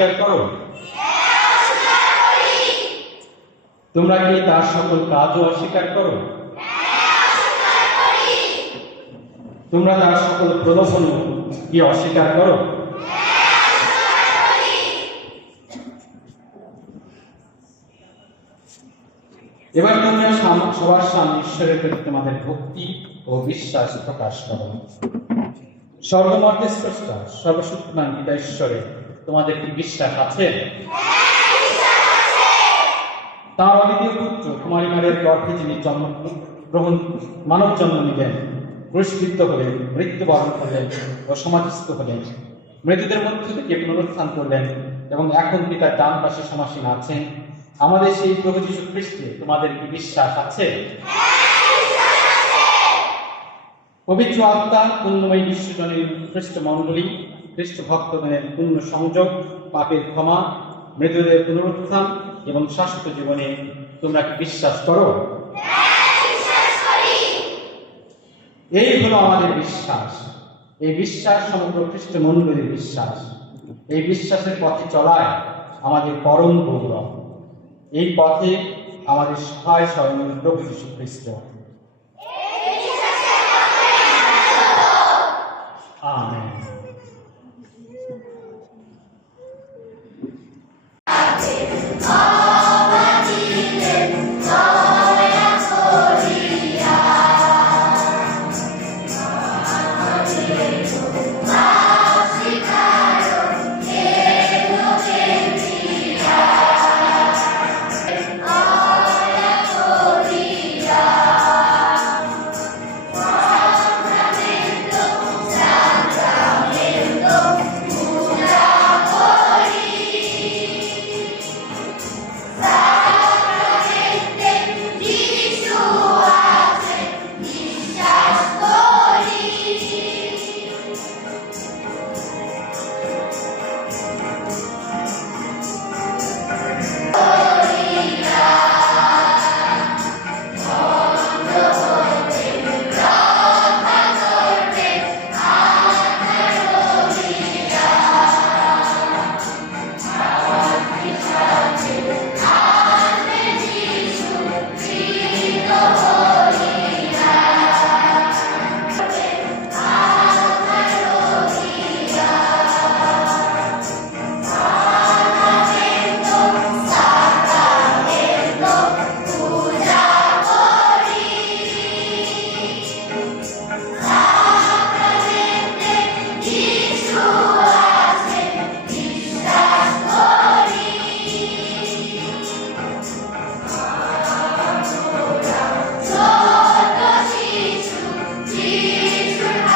অস্বীকার করো? তোমরা কি তার সকল কাজও অস্বীকার করো? তোমরা তার সকল প্রলোভন কি অস্বীকার করো? এবার তোমরা সবার সামনে ঈশ্বরের প্রতি তোমাদের ভক্তি ও বিশ্বাস প্রকাশ করো। সর্বমর্তে স্রষ্টা সর্বশক্তিমান পিতা ঈশ্বরে তোমাদের কি বিশ্বাস আছে? তার অদ্বিতীয় পুত্র কুমারী মারের গর্ভে যিনি জন্ম, গ্রহণ, মানব জন্ম নিলেন, পুরস্কৃত হলেন, মৃত্যুবরণ করলেন ও সমাধিস্থ হলেন। মৃতদের মধ্য থেকে পুনরুত্থান করলেন এবং এখন পিতার ডান পাশে সমাসীন আছেন। আমাদের সেই প্রভু যীশু খ্রিস্টে তোমাদের কি বিশ্বাস আছে? পবিত্র আত্মা, পুণ্যময়ী বিশ্বজনের খ্রিস্ট মণ্ডলী খ্রিস্ট ভক্তগণের পূর্ণ সংযোগ, পাপের ক্ষমা, মৃতদের পুনরুত্থান এবং শাশ্বত জীবনে তোমরা কি বিশ্বাস করো? এই হলো আমাদের বিশ্বাস। এই বিশ্বাস সমগ্র খ্রিস্ট মণ্ডলীর বিশ্বাস। এই বিশ্বাসের পথে চলায় আমাদের পরম গৌরব। এই পথে আমাদের সহায় স্বয়ং প্রভু যীশু খ্রিস্ট